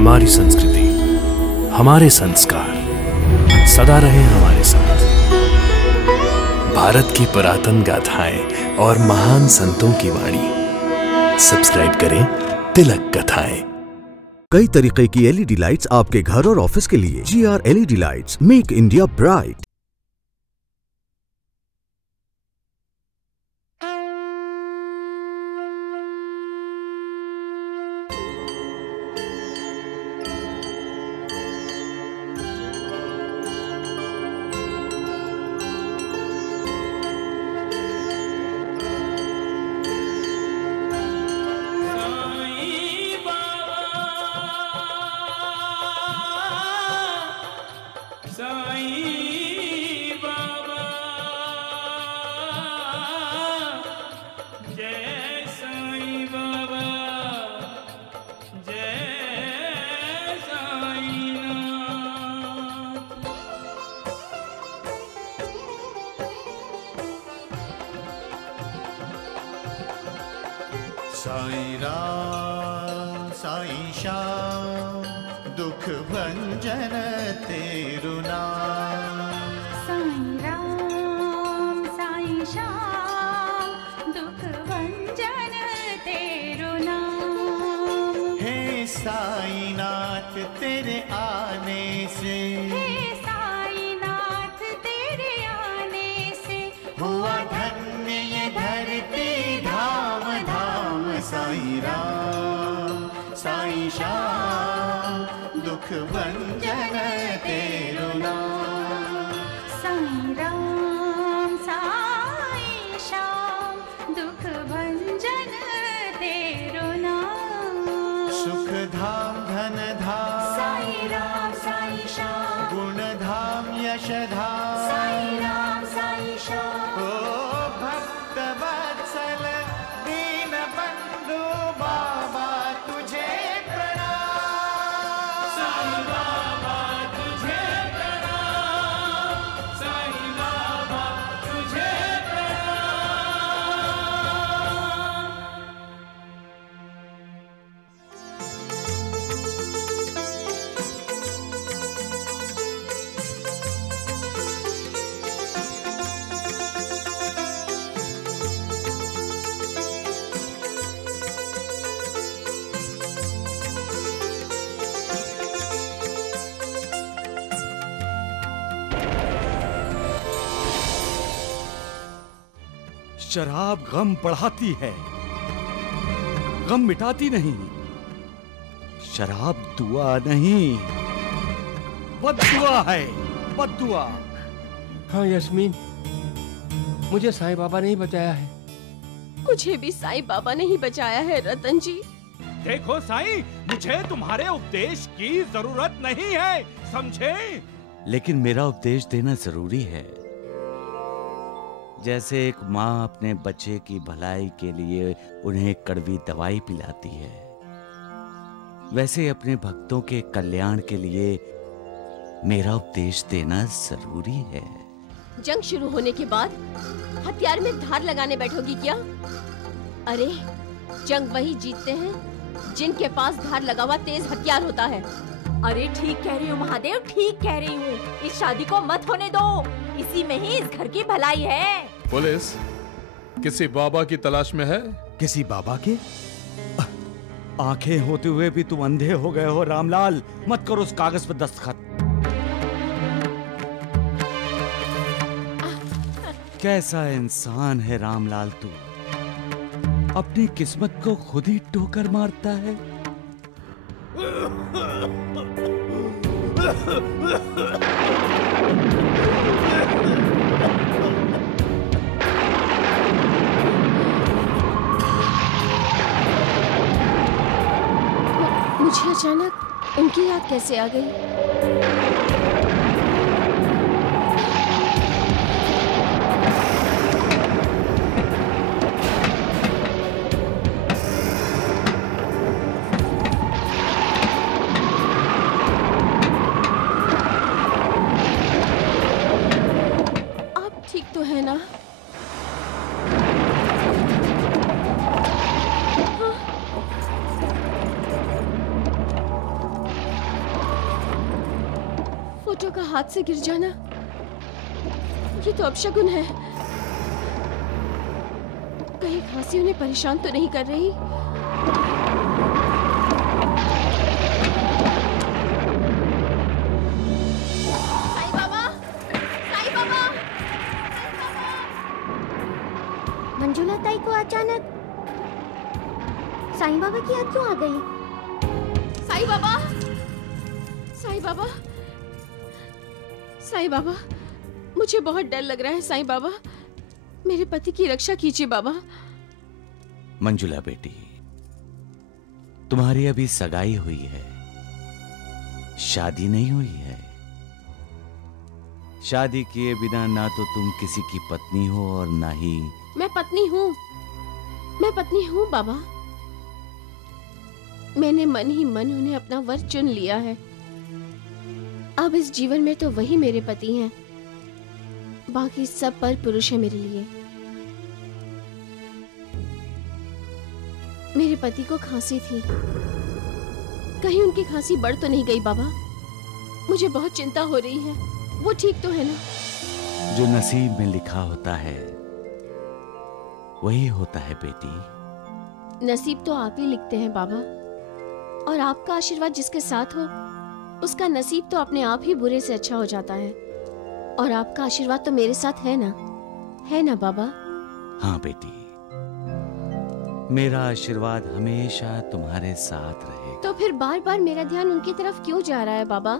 हमारी संस्कृति, हमारे संस्कार सदा रहे हमारे साथ। भारत की पुरातन गाथाएं और महान संतों की वाणी। सब्सक्राइब करें तिलक कथाएं। कई तरीके की एलईडी लाइट्स आपके घर और ऑफिस के लिए। GR LED lights, make India bright. Sai Ram Sai Shyam दुख भंजन तेरु नाम। साईं राम साईं श्याम दुख भंजन तेरु नाम। हे साईं नाथ तेरे आने से, हे साईं नाथ तेरे आने से हुआ धन्य ये धरती धाम धाम। साईं राम साईं श्याम दुख भंजन तेरु नाम। साईं राम साईं श्याम दुख भंजन तेरु नाम। सुख धाम धन धाम साईं राम साईं श्याम। गुण धाम यश धाम साईं राम साईं श्याम। ओ भक्त वत्सल दीन बंधु बाबा तुझे प्रणाम। साईं बाबा तुझे प्रणाम। साईं बाबा तुझे प्रणाम। शराब गम बढ़ाती है, गम मिटाती नहीं। शराब दुआ नहीं, बद्दुआ है, बद्दुआ। हाँ यस्मीन, मुझे साईं बाबा ने ही बचाया है। मुझे भी साईं बाबा ने ही बचाया है रतन जी। देखो साईं, मुझे तुम्हारे उपदेश की जरूरत नहीं है, समझे? लेकिन मेरा उपदेश देना जरूरी है। जैसे एक माँ अपने बच्चे की भलाई के लिए उन्हें कड़वी दवाई पिलाती है, वैसे अपने भक्तों के कल्याण के लिए मेरा उपदेश देना जरूरी है। जंग शुरू होने के बाद हथियार में धार लगाने बैठोगी क्या? अरे जंग वही जीतते हैं जिनके पास धार लगा हुआ तेज हथियार होता है। अरे ठीक कह रही हूँ महादेव, ठीक कह रही हूँ। इस शादी को मत होने दो, इसी में ही इस घर की भलाई है। पुलिस किसी बाबा की तलाश में है। किसी बाबा के? आंखें होते हुए भी तुम अंधे हो गए हो रामलाल। मत करो उस कागज पर दस्तखत। कैसा इंसान है रामलाल तू, अपनी किस्मत को खुद ही ठोकर मारता है। मुझे अचानक उनकी याद कैसे आ गई? आप ठीक तो है ना? बेटों का हाथ से गिर जाना, ये तो अपशगुन है। कहीं खांसी उन्हें परेशान तो नहीं कर रही? साईं बाबा, साईं बाबा। मंजुला ताई को अचानक साईं बाबा की याद क्यों आ गई? साईं बाबा, साईं बाबा, साईं बाबा, मुझे बहुत डर लग रहा है। साईं बाबा, मेरे पति की रक्षा कीजिए बाबा। मंजुला बेटी, तुम्हारी अभी सगाई हुई है, शादी नहीं हुई है। शादी किए बिना ना तो तुम किसी की पत्नी हो और ना ही मैं पत्नी हूँ, मैं पत्नी हूँ बाबा। मैंने मन ही मन उन्हें अपना वर चुन लिया है। अब इस जीवन में तो वही मेरे पति हैं, बाकी सब पर पुरुष है मेरे लिए। मेरे पति को खांसी थी, कहीं उनकी खांसी बढ़ तो नहीं गई बाबा? मुझे बहुत चिंता हो रही है। वो ठीक तो है ना? जो नसीब में लिखा होता है वही होता है बेटी। नसीब तो आप ही लिखते हैं बाबा, और आपका आशीर्वाद जिसके साथ हो उसका नसीब तो अपने आप ही बुरे से अच्छा हो जाता है। और आपका आशीर्वाद तो मेरे साथ है ना बाबा? हाँ बेटी, मेरा आशीर्वाद हमेशा तुम्हारे साथ रहे। तो फिर बार बार मेरा ध्यान उनकी तरफ क्यों जा रहा है बाबा?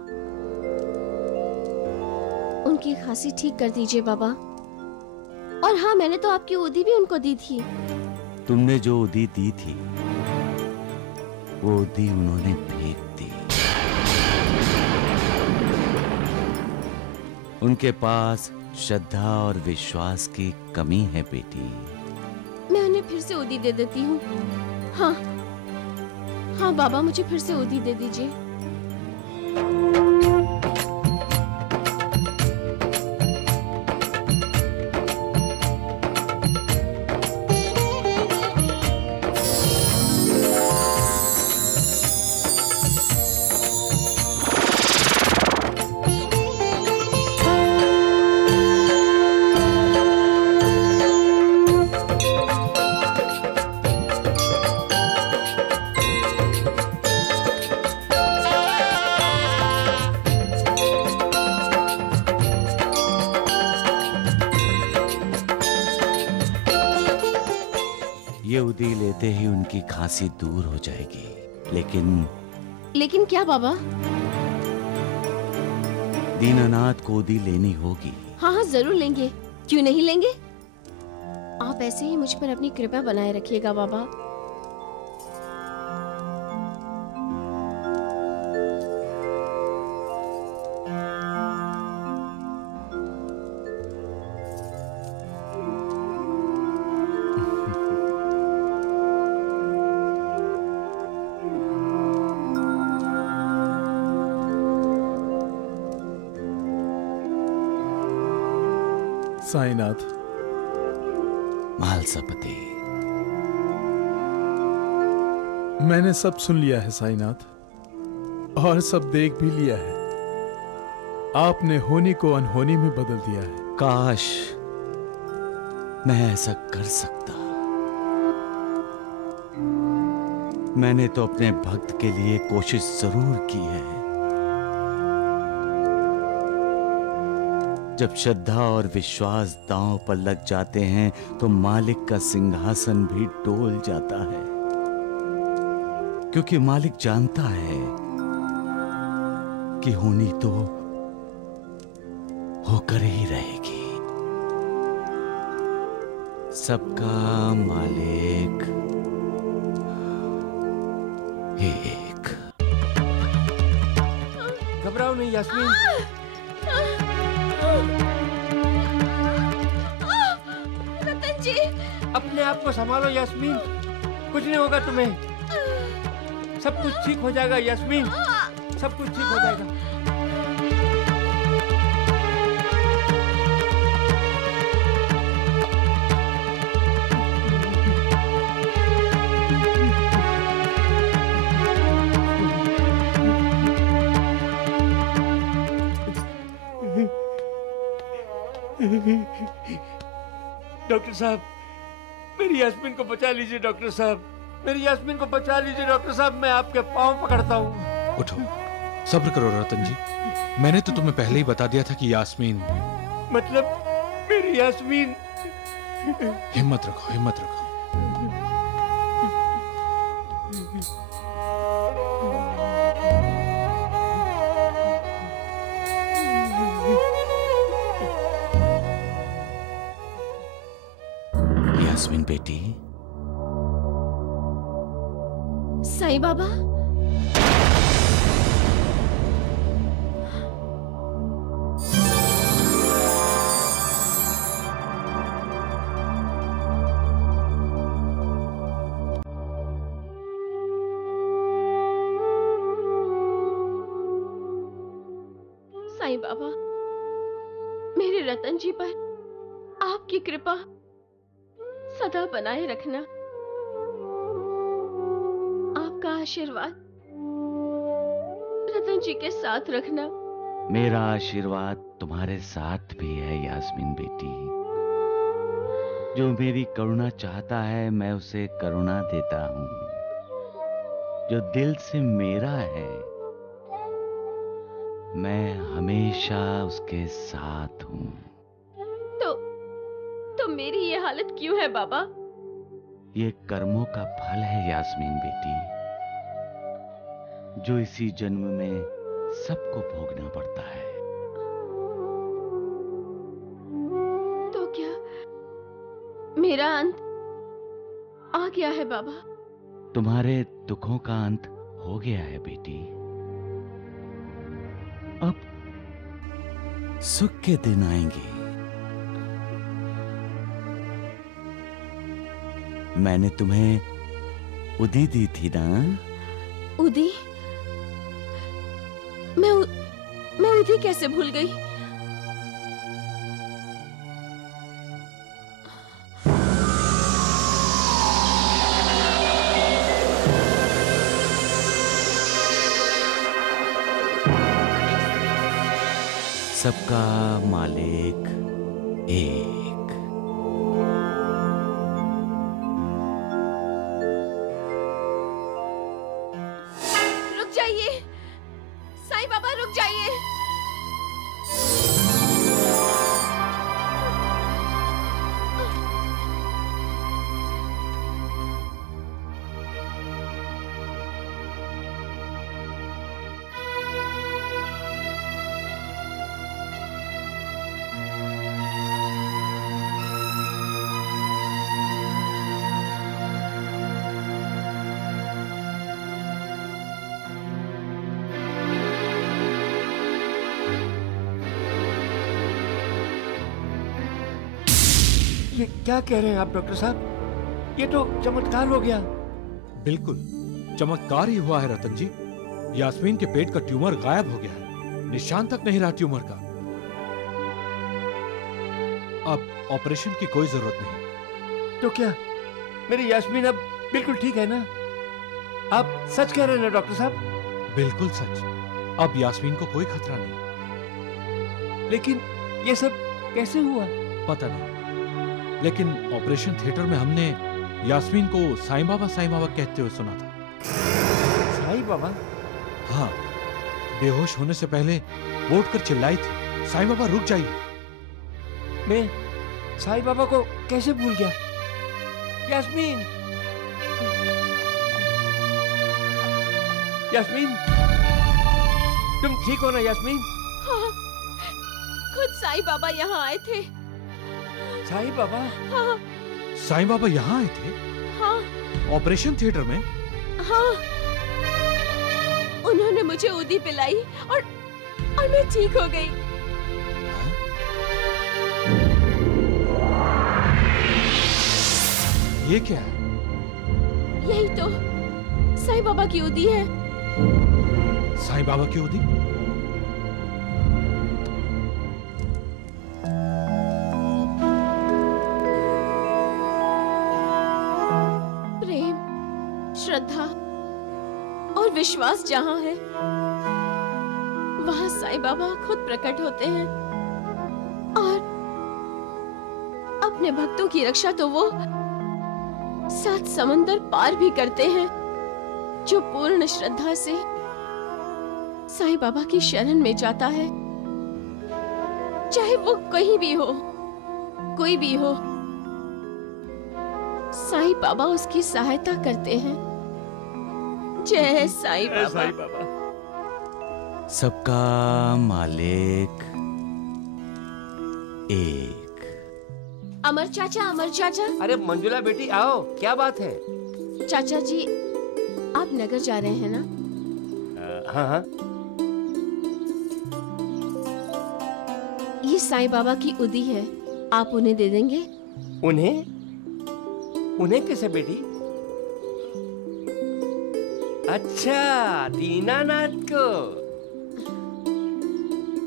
उनकी खांसी ठीक कर दीजिए बाबा। और हाँ, मैंने तो आपकी उदी भी उनको दी थी। तुमने जो उदी दी थी वो उदी उन्होंने फेंक दी। उनके पास श्रद्धा और विश्वास की कमी है बेटी। मैं उन्हें फिर से उदी दे देती हूँ। हाँ हाँ बाबा, मुझे फिर से उदी दे दीजिए। ये उदी लेते ही उनकी खांसी दूर हो जाएगी। लेकिन क्या बाबा? दीनानाथ को उदी लेनी होगी। हाँ हाँ जरूर लेंगे, क्यों नहीं लेंगे? आप ऐसे ही मुझ पर अपनी कृपा बनाए रखिएगा बाबा। साईनाथ, महालसापति, मैंने सब सुन लिया है साईनाथ, और सब देख भी लिया है। आपने होनी को अनहोनी में बदल दिया है। काश मैं ऐसा कर सकता। मैंने तो अपने भक्त के लिए कोशिश जरूर की है। जब श्रद्धा और विश्वास दांव पर लग जाते हैं तो मालिक का सिंहासन भी डोल जाता है, क्योंकि मालिक जानता है कि होनी तो होकर ही रहेगी। सबका मालिक एक। घबराओ नहीं यास्मीन। रतन जी, अपने आप को संभालो यास्मीन, कुछ नहीं होगा तुम्हें। सब कुछ ठीक हो जाएगा यास्मीन, सब कुछ ठीक हो जाएगा। डॉक्टर साहब, मेरी यास्मीन को बचा लीजिए डॉक्टर साहब, मेरी यास्मीन को बचा लीजिए डॉक्टर साहब, मैं आपके पाँव पकड़ता हूँ। उठो, सब्र करो रतन जी, मैंने तो तुम्हें पहले ही बता दिया था कि यास्मीन। मतलब मेरी यास्मीन। हिम्मत रखो, हिम्मत रखो। यास्मीन बेटी। साईं बाबा। साईं बाबा, मेरे रतन जी पर आपकी कृपा सदा बनाए रखना। आपका आशीर्वाद रतन जी के साथ रखना। मेरा आशीर्वाद तुम्हारे साथ भी है यास्मीन बेटी। जो मेरी करुणा चाहता है मैं उसे करुणा देता हूँ। जो दिल से मेरा है मैं हमेशा उसके साथ हूँ। तो मेरी ये हालत क्यों है बाबा? ये कर्मों का फल है यास्मीन बेटी, जो इसी जन्म में सबको भोगना पड़ता है। तो क्या मेरा अंत आ गया है बाबा? तुम्हारे दुखों का अंत हो गया है बेटी। अब सुख के दिन आएंगे। मैंने तुम्हें उदी दी थी ना? उदी? मैं उदी कैसे भूल गई? सबका मालिक एक। रुक जाइए साईं बाबा, रुक जाइए। ये क्या कह रहे हैं आप डॉक्टर साहब? ये तो चमत्कार हो गया। बिल्कुल चमत्कार ही हुआ है रतन जी। यास्मीन के पेट का ट्यूमर गायब हो गया है, निशान तक नहीं रहा ट्यूमर का। अब ऑपरेशन की कोई जरूरत नहीं। तो क्या मेरी यास्मीन अब बिल्कुल ठीक है ना? आप सच कह रहे हैं ना डॉक्टर साहब? बिल्कुल सच। अब यास्मीन को कोई खतरा नहीं। लेकिन ये सब कैसे हुआ? पता नहीं, लेकिन ऑपरेशन थिएटर में हमने यास्मीन को साईं बाबा कहते हुए सुना था। साईं बाबा? हाँ, बेहोश होने से पहले वो उठकर चिल्लाई थी, साईं बाबा रुक जाइए। मैं साईं बाबा को कैसे भूल गया? यास्मीन, यास्मीन, तुम ठीक हो ना यास्मीन? हाँ, खुद साईं बाबा यहाँ आए थे। साईं बाबा? हाँ। साईं बाबा यहाँ आए थे? हाँ। ऑपरेशन थिएटर में? हाँ। उन्होंने मुझे उदी पिलाई और मैं ठीक हो गई। ये क्या है? यही तो साईं बाबा की उदी है। साईं बाबा की उदी? श्रद्धा और विश्वास जहाँ है वहाँ साईं बाबा खुद प्रकट होते हैं। और अब अपने भक्तों की रक्षा तो वो 7 समंदर पार भी करते हैं जो पूर्ण श्रद्धा से साईं बाबा की शरण में जाता है, चाहे वो कहीं भी हो, कोई भी हो। साईं बाबा उसकी सहायता करते हैं। जय साईं बाबा। साईं बाबा। सबका मालिक एक। अमर चाचा, अमर चाचा। अरे मंजुला बेटी आओ, क्या बात है? चाचा जी, आप नगर जा रहे हैं ना? हाँ हाँ। ये साईं बाबा की उदी है, आप उन्हें दे देंगे? उन्हें? उन्हें कैसे बेटी? अच्छा, दीनानाथ को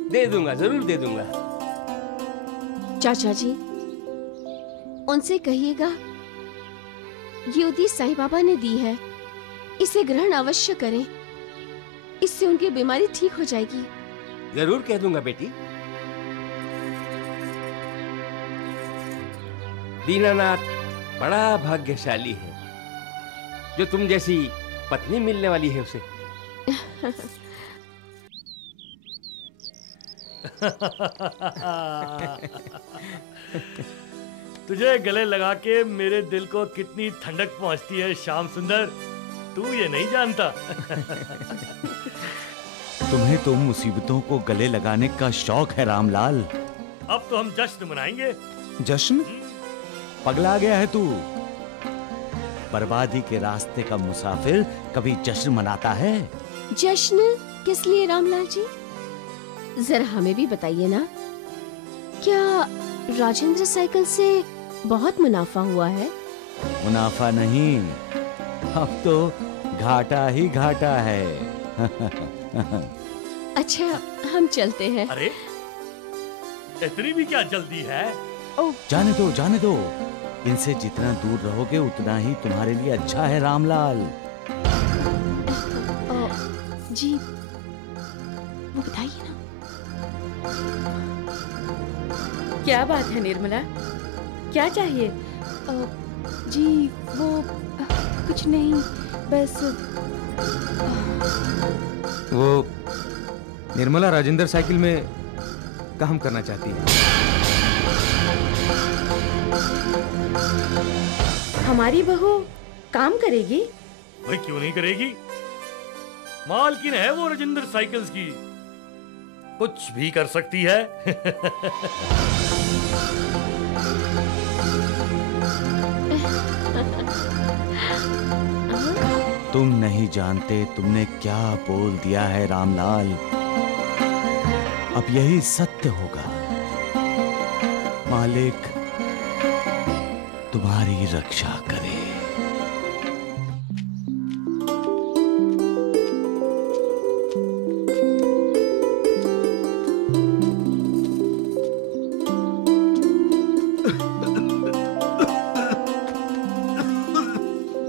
दे दूंगा, जरूर दे दूंगा। चाचा जी, उनसे कहिएगा ये उदी साईं बाबा ने दी है, इसे ग्रहण अवश्य करें, इससे उनकी बीमारी ठीक हो जाएगी। जरूर कह दूंगा बेटी। दीनानाथ बड़ा भाग्यशाली है जो तुम जैसी पत्नी मिलने वाली है उसे। तुझे गले लगा के मेरे दिल को कितनी ठंडक पहुंचती है श्याम सुंदर, तू ये नहीं जानता। तुम्हें तो मुसीबतों को गले लगाने का शौक है रामलाल। अब तो हम जश्न मनाएंगे। जश्न? पगला गया है तू। बर्बादी के रास्ते का मुसाफिर कभी जश्न मनाता है? जश्न किस लिए रामलाल जी? जरा हमें भी बताइए ना। क्या राजेंद्र साइकिल से बहुत मुनाफा हुआ है? मुनाफा नहीं, अब तो घाटा ही घाटा है। अच्छा, हम चलते हैं। अरे इतनी भी क्या जल्दी है? जाने दो, जाने दो। इनसे जितना दूर रहोगे उतना ही तुम्हारे लिए अच्छा है रामलाल। जी, वो बताइए ना। क्या बात है निर्मला, क्या चाहिए? जी वो कुछ नहीं, बस वो निर्मला राजेंद्र साइकिल में काम करना चाहती है। हमारी बहू काम करेगी? भाई क्यों नहीं करेगी? मालकिन है वो राजेंद्र साइकिल्स की, कुछ भी कर सकती है। तुम नहीं जानते तुमने क्या बोल दिया है रामलाल। अब यही सत्य होगा। मालिक तुम्हारी रक्षा करे।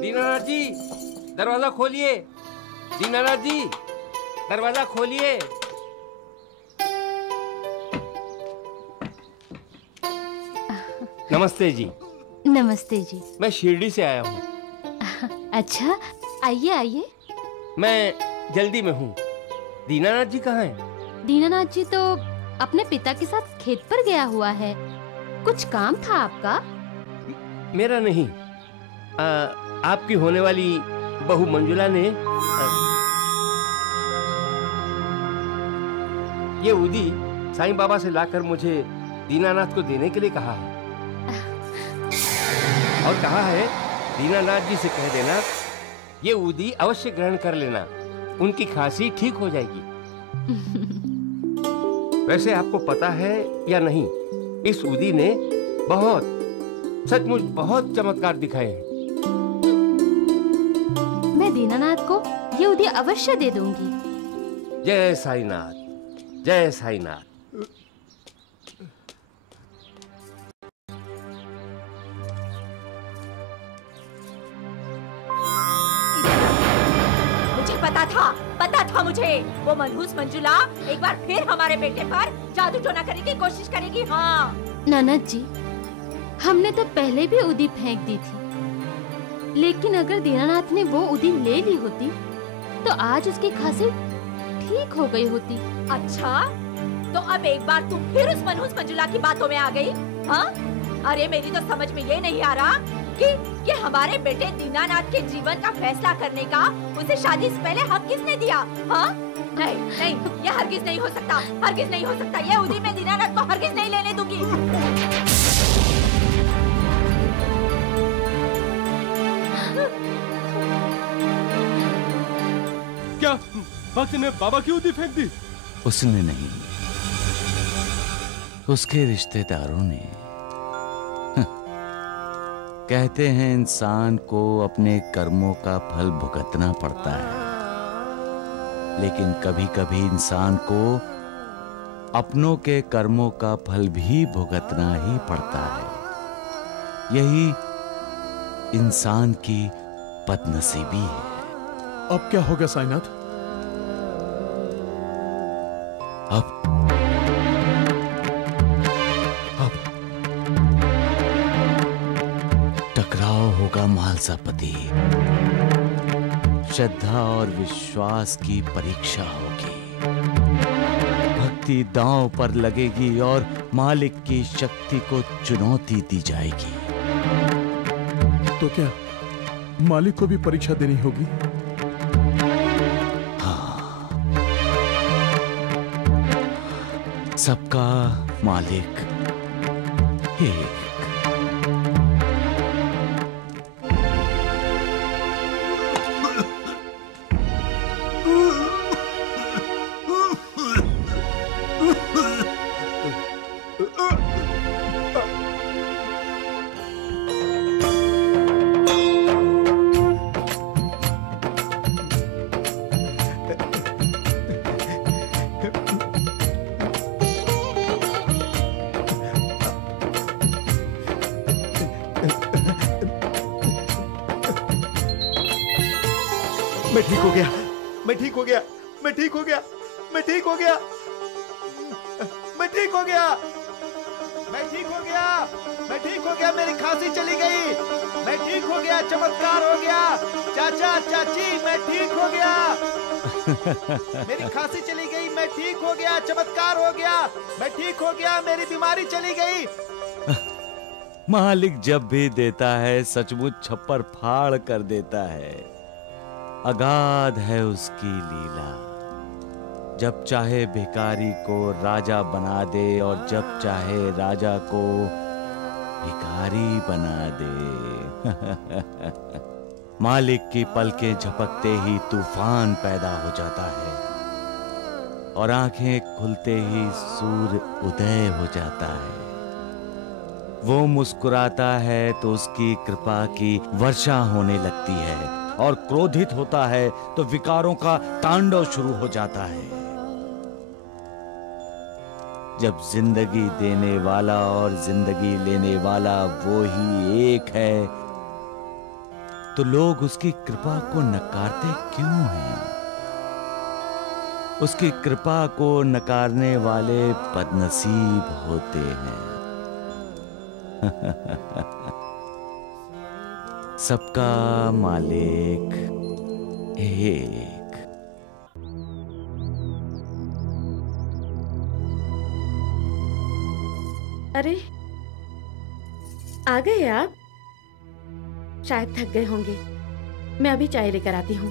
दीनानाथ जी, दरवाजा खोलिए। दीनानाथ जी, दरवाजा खोलिए। नमस्ते जी। नमस्ते जी। मैं शिरडी से आया हूँ। अच्छा, आइए आइए। मैं जल्दी में हूँ। दीनानाथ जी कहाँ हैं? दीनानाथ जी तो अपने पिता के साथ खेत पर गया हुआ है। कुछ काम था आपका? मेरा नहीं, आपकी होने वाली बहू मंजुला ने ये उदी साईं बाबा से लाकर मुझे दीनानाथ को देने के लिए कहा है। और कहा है दीनानाथ जी से कह देना ये उदी अवश्य ग्रहण कर लेना, उनकी खांसी ठीक हो जाएगी। वैसे आपको पता है या नहीं, इस उदी ने सचमुच बहुत चमत्कार दिखाए हैं। मैं दीनानाथ को ये उदी अवश्य दे दूंगी। जय साईनाथ, जय साईनाथ। मुझे पता था मुझे। वो मनहूस मंजुला एक बार फिर हमारे बेटे पर जादू टोना करने की कोशिश करेगी। हाँ ननद जी, हमने तो पहले भी उदी फेंक दी थी, लेकिन अगर दीनानाथ ने वो उदी ले ली होती तो आज उसकी खांसी ठीक हो गई होती। अच्छा, तो अब एक बार तुम फिर उस मनहूस मंजुला की बातों में आ गई? हाँ? अरे मेरी तो समझ में ये नहीं आ रहा कि हमारे बेटे दीनानाथ के जीवन का फैसला करने का उसे शादी से पहले हक किसने दिया? हाँ? नहीं नहीं, ये हरगिज नहीं हो सकता, हरगिज नहीं हो सकता। ये उदी में दीनानाथ को हरगिज नहीं लेने दूंगी। क्या भक्त ने बाबा की उदी फेंक दी? उसने नहीं, उसके रिश्तेदारों ने। कहते हैं इंसान को अपने कर्मों का फल भुगतना पड़ता है, लेकिन कभी कभी इंसान को अपनों के कर्मों का फल भी भुगतना ही पड़ता है। यही इंसान की बदनसीबी है। अब क्या होगा साईनाथ? टकराव होगा मालसापति। श्रद्धा और विश्वास की परीक्षा होगी। भक्ति दांव पर लगेगी और मालिक की शक्ति को चुनौती दी जाएगी। तो क्या मालिक को भी परीक्षा देनी होगी? सबका मालिक एक। मैं ठीक हो गया, मैं ठीक हो गया, मैं ठीक हो गया, मैं ठीक हो गया, मैं ठीक हो गया, मैं ठीक हो गया, मैं ठीक हो गया, मेरी खांसी चली गई, मैं ठीक हो गया, चमत्कार हो गया, चाचा चाची मैं ठीक हो गया, मेरी खांसी चली गई, मैं ठीक हो गया, चमत्कार हो गया, मैं ठीक हो गया, मेरी बीमारी चली गई। मालिक जब भी देता है सचमुच छप्पर फाड़ कर देता है। अगाध है उसकी लीला। जब चाहे भिखारी को राजा बना दे और जब चाहे राजा को भिखारी बना दे। मालिक की पलकें झपकते ही तूफान पैदा हो जाता है और आंखें खुलते ही सूर्य उदय हो जाता है। वो मुस्कुराता है तो उसकी कृपा की वर्षा होने लगती है और क्रोधित होता है तो विकारों का तांडव शुरू हो जाता है। जब जिंदगी देने वाला और जिंदगी लेने वाला वो ही एक है तो लोग उसकी कृपा को नकारते क्यों हैं? उसकी कृपा को नकारने वाले बदनसीब होते हैं। सबका मालिक एक। अरे आ गए आप? शायद थक गए होंगे। मैं अभी चाय लेकर आती हूँ।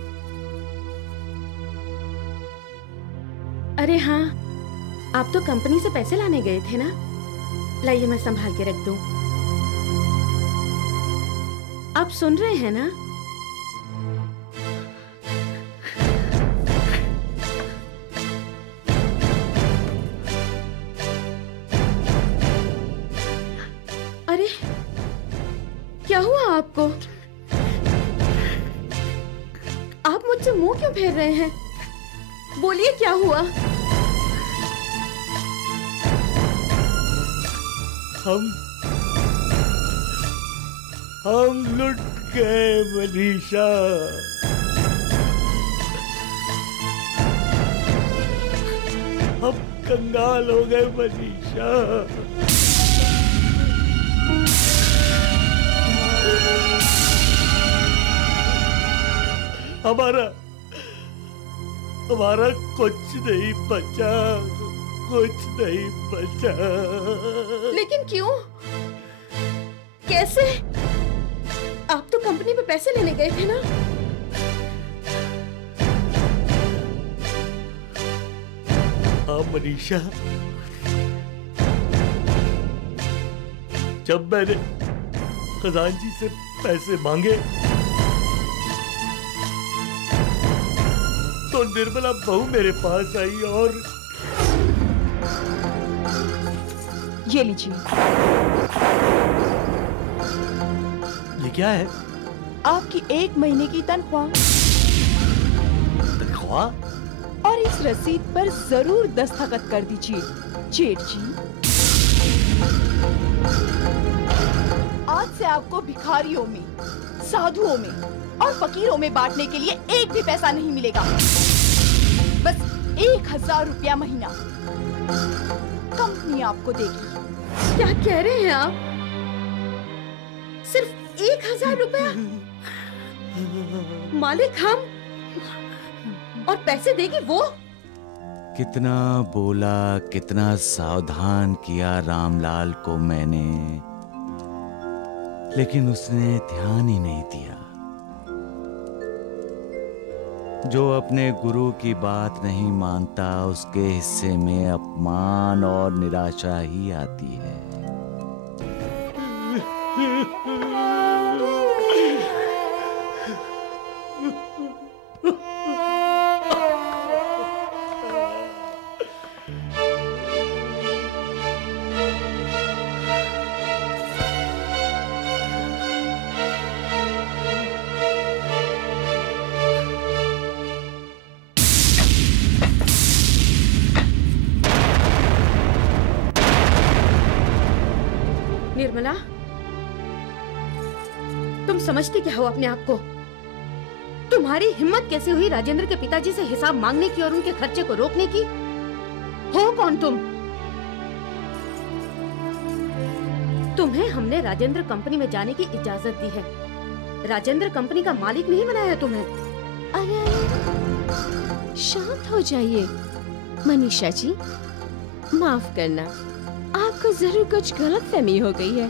अरे हाँ, आप तो कंपनी से पैसे लाने गए थे ना? लाइए मैं संभाल के रख दूँ। आप सुन रहे हैं ना? अरे क्या हुआ आपको? आप मुझसे मुंह क्यों फेर रहे हैं? बोलिए क्या हुआ? हम लुट गए मनीषा। हम कंगाल हो गए मनीषा। हमारा कुछ नहीं बचा, कुछ नहीं बचा। लेकिन क्यों? कैसे? आप तो कंपनी में पैसे लेने गए थे ना? हाँ मनीषा, जब मैंने खजांची से पैसे मांगे तो निर्मला बहू मेरे पास आई और ये लीजिए। ये क्या है? आपकी 1 महीने की तनख्वाह। तनख्वाह? और इस रसीद पर जरूर दस्तखत कर दीजिए जेठ जी। आज से आपको भिखारियों में, साधुओं में और फकीरों में बांटने के लिए एक भी पैसा नहीं मिलेगा। बस 1000 रुपया महीना कंपनी आपको देगी। क्या कह रहे हैं आप? सिर्फ 1000 रुपया? मालिक हम और पैसे देगी वो? कितना बोला, कितना सावधान किया रामलाल को मैंने, लेकिन उसने ध्यान ही नहीं दिया। जो अपने गुरु की बात नहीं मानता उसके हिस्से में अपमान और निराशा ही आती है। निर्मला, तुम समझती क्या हो अपने आप को? तुम्हारी हिम्मत कैसे हुई राजेंद्र के पिताजी से हिसाब मांगने की और उनके खर्चे को रोकने की? हो कौन तुम? तुम्हें हमने राजेंद्र कंपनी में जाने की इजाजत दी है। राजेंद्र कंपनी का मालिक नहीं बनाया तुम्हें। अरे शांत हो जाइए मनीषा जी, माफ करना, आपको जरूर कुछ गलतफहमी हो गई है।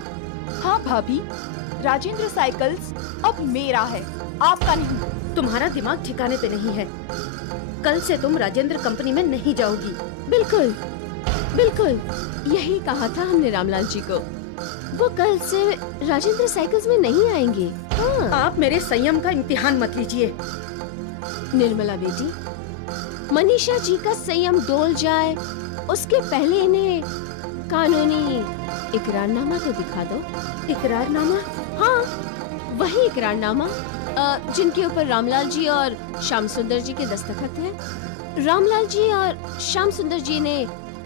हाँ भाभी, राजेंद्र साइकिल्स अब मेरा है, आपका नहीं। तुम्हारा दिमाग ठिकाने पे नहीं है। कल से तुम राजेंद्र कंपनी में नहीं जाओगी। बिल्कुल बिल्कुल, यही कहा था हमने रामलाल जी को। वो कल से राजेंद्र साइकिल्स में नहीं आएंगे। हाँ। आप मेरे संयम का इम्तिहान मत लीजिए। निर्मला बेटी, मनीषा जी का संयम डोल जाए उसके पहले इन्हें कानूनी इकरारनामा तो दिखा दो। इकरारनामा? हाँ, वही इकरारनामा जिनके ऊपर रामलाल जी और श्याम सुंदर जी के दस्तखत हैं। रामलाल जी और श्याम सुंदर जी ने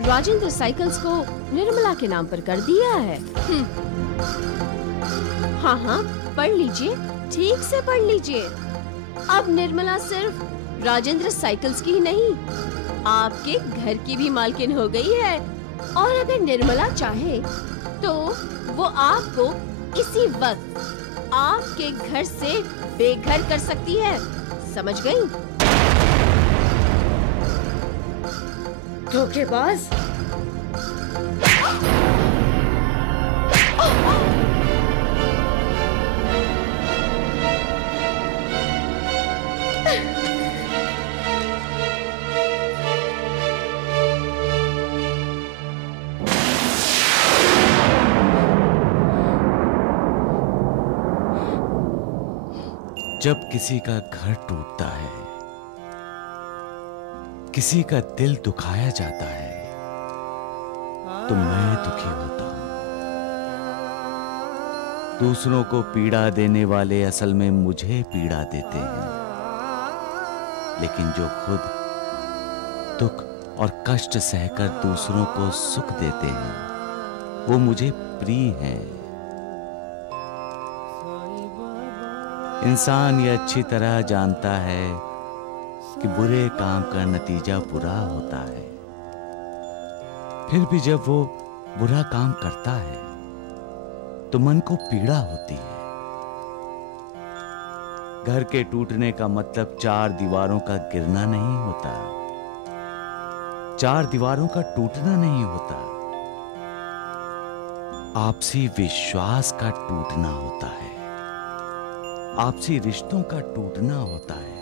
राजेंद्र साइकिल्स को निर्मला के नाम पर कर दिया है। हाँ हाँ, पढ़ लीजिए, ठीक से पढ़ लीजिए। अब निर्मला सिर्फ राजेंद्र साइकिल्स की ही नहीं, आपके घर की भी मालकिन हो गई है। और अगर निर्मला चाहे तो वो आपको इसी वक्त आपके घर से बेघर कर सकती है। समझ गई? धोखेबाज! जब किसी का घर टूटता है, किसी का दिल दुखाया जाता है, तो मैं दुखी होता हूं। दूसरों को पीड़ा देने वाले असल में मुझे पीड़ा देते हैं, लेकिन जो खुद दुख और कष्ट सहकर दूसरों को सुख देते हैं, वो मुझे प्रिय हैं। इंसान ये अच्छी तरह जानता है कि बुरे काम का नतीजा बुरा होता है, फिर भी जब वो बुरा काम करता है तो मन को पीड़ा होती है। घर के टूटने का मतलब चार दीवारों का गिरना नहीं होता, चार दीवारों का टूटना नहीं होता, आपसी विश्वास का टूटना होता है, आपसी रिश्तों का टूटना होता है।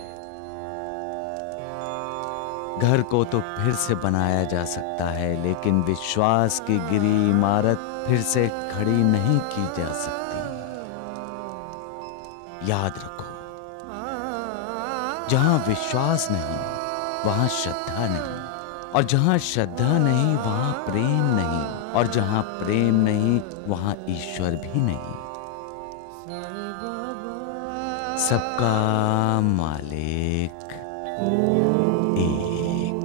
घर को तो फिर से बनाया जा सकता है, लेकिन विश्वास की गिरी इमारत फिर से खड़ी नहीं की जा सकती। याद रखो, जहां विश्वास नहीं वहां श्रद्धा नहीं, और जहां श्रद्धा नहीं वहां प्रेम नहीं, और जहां प्रेम नहीं वहां ईश्वर भी नहीं। सबका मालिक एक।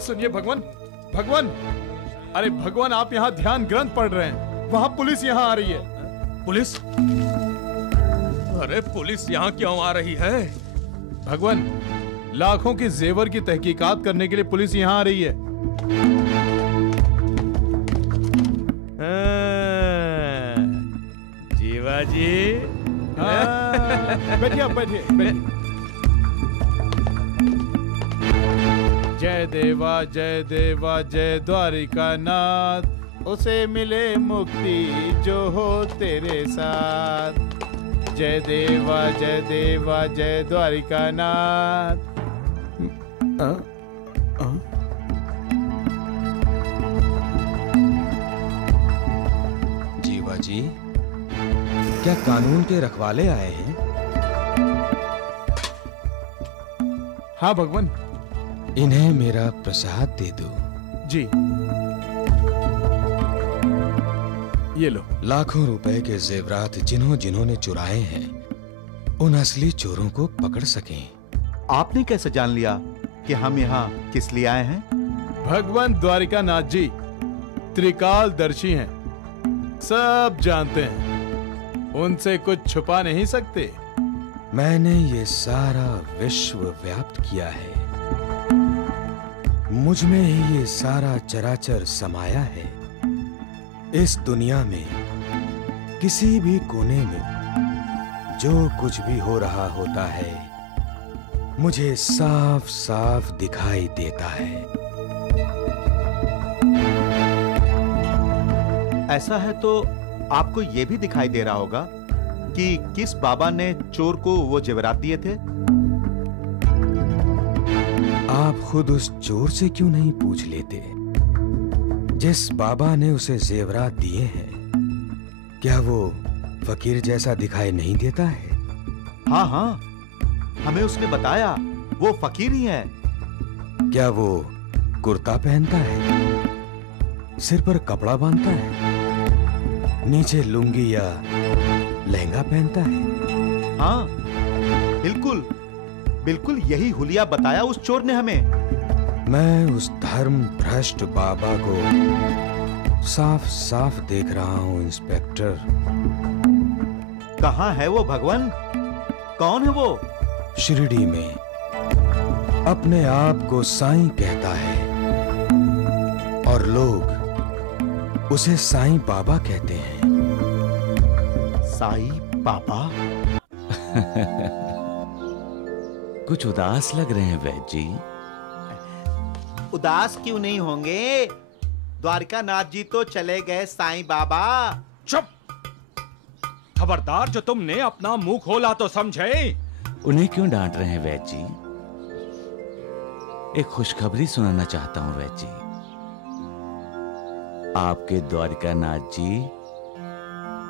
सुनिए भगवान, भगवान, अरे भगवान, आप यहाँ ध्यान ग्रंथ पढ़ रहे हैं, वहाँ पुलिस यहाँ आ रही है। पुलिस? अरे पुलिस यहाँ क्यों आ रही है? भगवान, लाखों की जेवर की तहकीकात करने के लिए पुलिस यहाँ आ रही है। जीवा जी, बैठिए आप, बैठिए बैठिए। जय देवा जय देवा जय द्वारिका नाथ, उसे मिले मुक्ति जो हो तेरे साथ। जय देवा जय देवा जय द्वारिका नाथ। जीवा जी, क्या कानून के रखवाले आए हैं? हाँ भगवान। इन्हें मेरा प्रसाद दे दो। जी, ये लो। लाखों रुपए के जेवरात जिन्होंने चुराए हैं, उन असली चोरों को पकड़ सकें। आपने कैसे जान लिया कि हम यहाँ किस लिए आए हैं? भगवान द्वारिका नाथ जी त्रिकालदर्शी हैं, सब जानते हैं, उनसे कुछ छुपा नहीं सकते। मैंने ये सारा विश्व व्याप्त किया है, मुझ में ही ये सारा चराचर समाया है। इस दुनिया में किसी भी कोने में जो कुछ भी हो रहा होता है, मुझे साफ साफ दिखाई देता है। ऐसा है तो आपको ये भी दिखाई दे रहा होगा कि किस बाबा ने चोर को वो जेवरात दिए थे? आप खुद उस चोर से क्यों नहीं पूछ लेते? जिस बाबा ने उसे जेवरात दिए हैं, क्या वो फकीर जैसा दिखाई नहीं देता है? हाँ हाँ, हमें उसने बताया वो फकीर ही है। क्या वो कुर्ता पहनता है, सिर पर कपड़ा बांधता है, नीचे लुंगी या लहंगा पहनता है? हाँ बिल्कुल, बिल्कुल यही हुलिया बताया उस चोर ने हमें। मैं उस धर्म भ्रष्ट बाबा को साफ साफ देख रहा हूँ इंस्पेक्टर। कहाँ है वो भगवान? कौन है वो? शिरडी में अपने आप को साईं कहता है, और लोग उसे साईं बाबा कहते हैं। साईं बाबा? कुछ उदास लग रहे हैं वैद्य जी। उदास क्यों नहीं होंगे? द्वारिका नाथ जी तो चले गए साईं बाबा। चुप! खबरदार, जो तुमने अपना मुंह खोला तो समझे। उन्हें क्यों डांट रहे हैं वैद्य जी? एक खुशखबरी सुनाना चाहता हूं वैद्य जी। आपके द्वारिका नाथ जी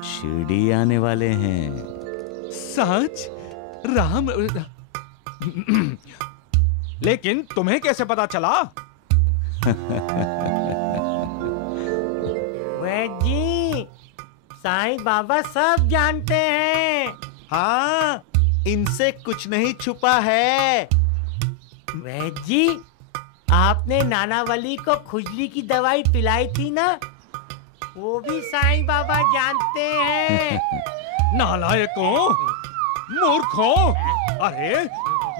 शिरडी आने वाले हैं। सच? राम? लेकिन तुम्हें कैसे पता चला? वैद्य जी, साईं बाबा सब जानते हैं। हाँ, इनसे कुछ नहीं छुपा है। वैद्य जी, आपने नानावली को खुजली की दवाई पिलाई थी ना, वो भी साईं बाबा जानते हैं। नालायकों, मूर्खों, अरे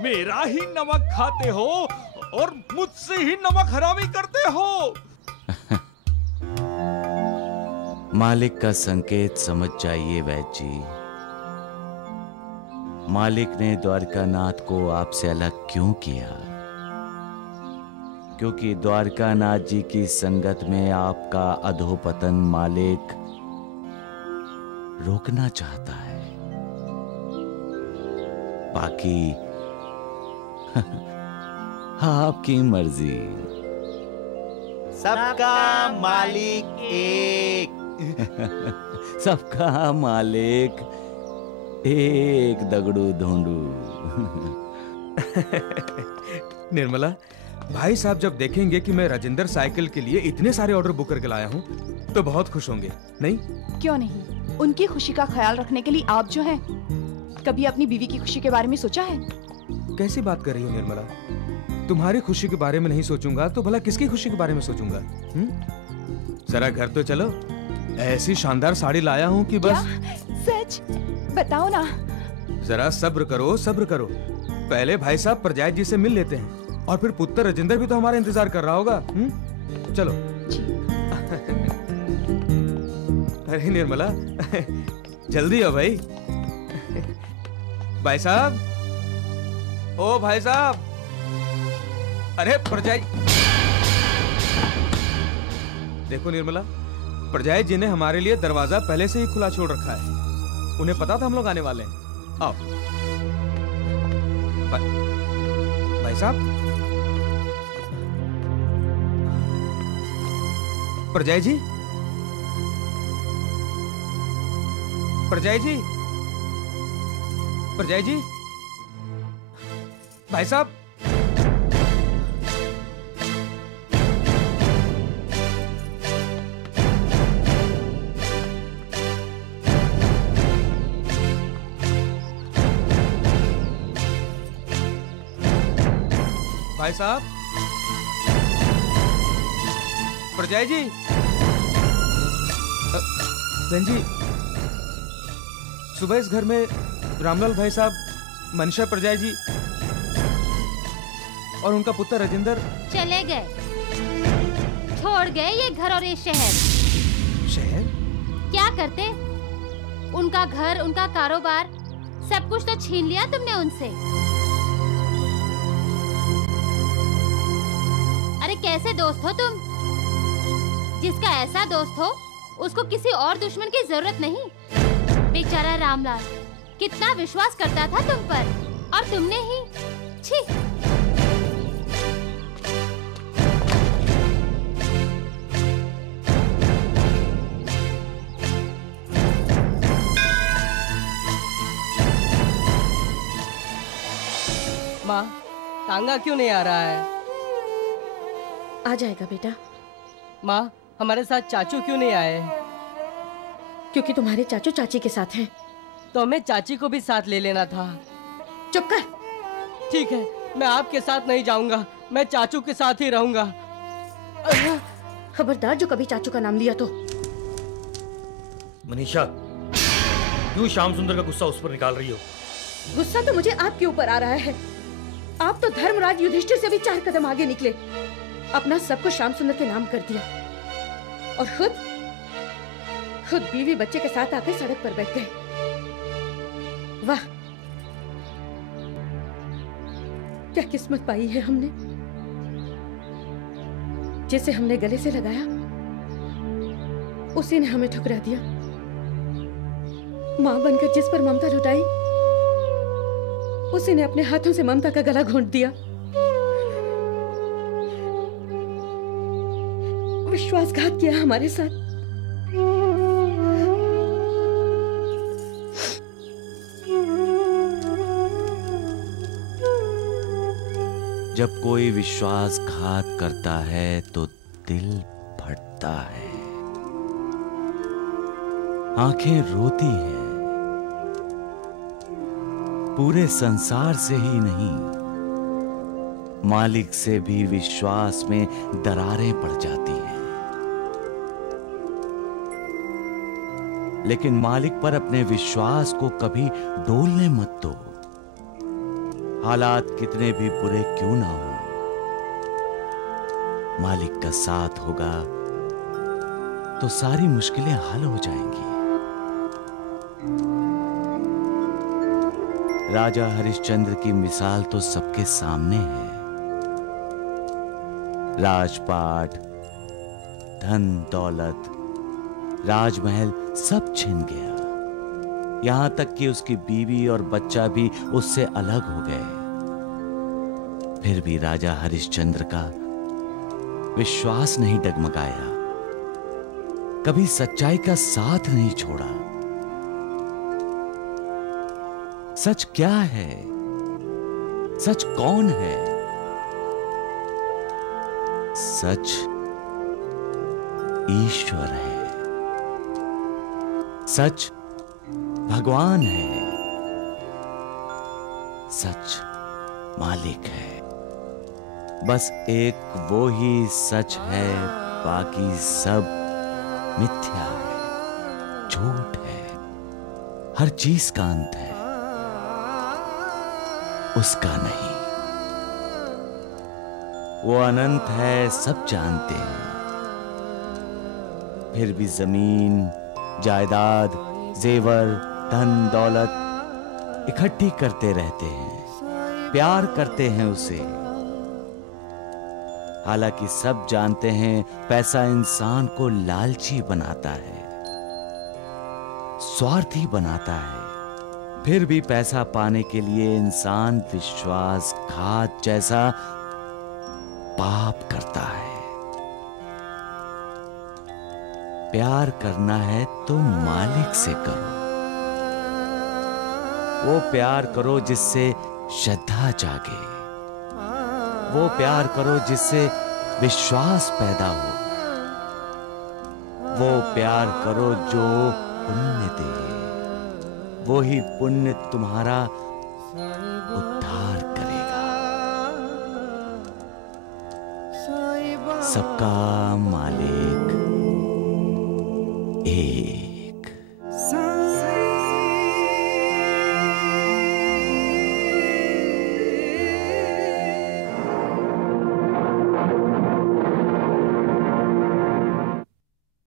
मेरा ही नमक खाते हो और मुझसे ही नमक हरामी करते हो। मालिक का संकेत समझ जाइए वैद्य जी। मालिक ने द्वारकानाथ को आपसे अलग क्यों किया? क्योंकि द्वारकानाथ जी की संगत में आपका अधोपतन मालिक रोकना चाहता है। बाकी आपकी मर्जी। सबका मालिक एक। सबका मालिक एक दगड़ू धोंडू। निर्मला, भाई साहब जब देखेंगे कि मैं राजेंद्र साइकिल के लिए इतने सारे ऑर्डर बुक करके लाया हूँ तो बहुत खुश होंगे, नहीं? क्यों नहीं? उनकी खुशी का ख्याल रखने के लिए आप जो हैं, कभी अपनी बीवी की खुशी के बारे में सोचा है? कैसी बात कर रही हो निर्मला? तुम्हारी खुशी के बारे में नहीं सोचूंगा तो भला किसकी खुशी के बारे में सोचूंगा? जरा घर तो चलो। ऐसी शानदार साड़ी लाया हूँ कि बस। सच बताओ ना। जरा सब्र करो, सब्र करो। पहले भाई साहब प्रजायत जी से मिल लेते हैं और फिर पुत्र राजेंद्र भी तो हमारा इंतजार कर रहा होगा। चलो। अरे निर्मला, जल्दी हो भाई। भाई साहब, ओ भाई साहब, अरे प्रजायत। देखो निर्मला, प्रजायत जी ने हमारे लिए दरवाजा पहले से ही खुला छोड़ रखा है। उन्हें पता था हम लोग आने वाले हैं। आओ भाई साहब। प्रजायत जी, प्रजायत जी, प्रजायत जी, भाई साहब। भाई साहब, प्रजायत जी, बहन जी, सुबह इस घर में रामलाल भाई साहब, मनीषा प्रजायत जी और उनका पुत्र राजेंद्र चले गए, छोड़ गए ये घर और ये शहर। शहर? क्या करते? उनका घर, उनका कारोबार, सब कुछ तो छीन लिया तुमने उनसे। अरे कैसे दोस्त हो तुम? जिसका ऐसा दोस्त हो उसको किसी और दुश्मन की जरूरत नहीं। बेचारा रामलाल कितना विश्वास करता था तुम पर और तुमने ही। छी। माँ, तांगा क्यों नहीं आ रहा है? आ जाएगा बेटा। माँ, हमारे साथ चाचू क्यों नहीं आए? क्योंकि तुम्हारे चाचू चाची के साथ हैं। तो हमें चाची को भी साथ ले लेना था। चुप कर। ठीक है, मैं आपके साथ नहीं जाऊंगा, मैं चाचू के साथ ही रहूंगा। खबरदार जो कभी चाचू का नाम लिया तो। मनीषा, क्यों श्याम सुंदर का गुस्सा उस पर निकाल रही हो? गुस्सा तो मुझे आपके ऊपर आ रहा है। आप तो धर्मराज युधिष्ठिर से भी 4 कदम आगे निकले। अपना सब कुछ श्याम सुंदर के नाम कर दिया और खुद बीवी बच्चे के साथ आकर सड़क पर बैठ गए। वाह, क्या किस्मत पाई है हमने। जिसे हमने गले से लगाया उसी ने हमें ठुकरा दिया। मां बनकर जिस पर ममता लुटाई उसी ने अपने हाथों से ममता का गला घोंट दिया। विश्वासघात किया हमारे साथ। जब कोई विश्वासघात करता है तो दिल फटता है, आंखें रोती हैं। पूरे संसार से ही नहीं, मालिक से भी विश्वास में दरारें पड़ जाती हैं। लेकिन मालिक पर अपने विश्वास को कभी डोलने मत दो। हालात कितने भी बुरे क्यों ना हो, मालिक का साथ होगा तो सारी मुश्किलें हल हो जाएंगी। राजा हरिश्चंद्र की मिसाल तो सबके सामने है। राजपाट, धन दौलत, राजमहल सब छिन गया। यहां तक कि उसकी बीवी और बच्चा भी उससे अलग हो गए। फिर भी राजा हरिश्चंद्र का विश्वास नहीं डगमगाया, कभी सच्चाई का साथ नहीं छोड़ा। सच क्या है? सच कौन है? सच ईश्वर है। सच भगवान है। सच मालिक है। बस एक वो ही सच है, बाकी सब मिथ्या है, झूठ है। हर चीज का अंत है, उसका नहीं। वो अनंत है, सब जानते हैं। फिर भी जमीन, जायदाद, जेवर, धन दौलत इकट्ठी करते रहते हैं, प्यार करते हैं उसे। हालांकि सब जानते हैं पैसा इंसान को लालची बनाता है, स्वार्थी बनाता है। फिर भी पैसा पाने के लिए इंसान विश्वासघात जैसा पाप करता है। प्यार करना है तो मालिक से करो। वो प्यार करो जिससे श्रद्धा जागे। वो प्यार करो जिससे विश्वास पैदा हो। वो प्यार करो जो पुण्य दे। वो ही पुण्य तुम्हारा उद्धार करेगा। सबका मालिक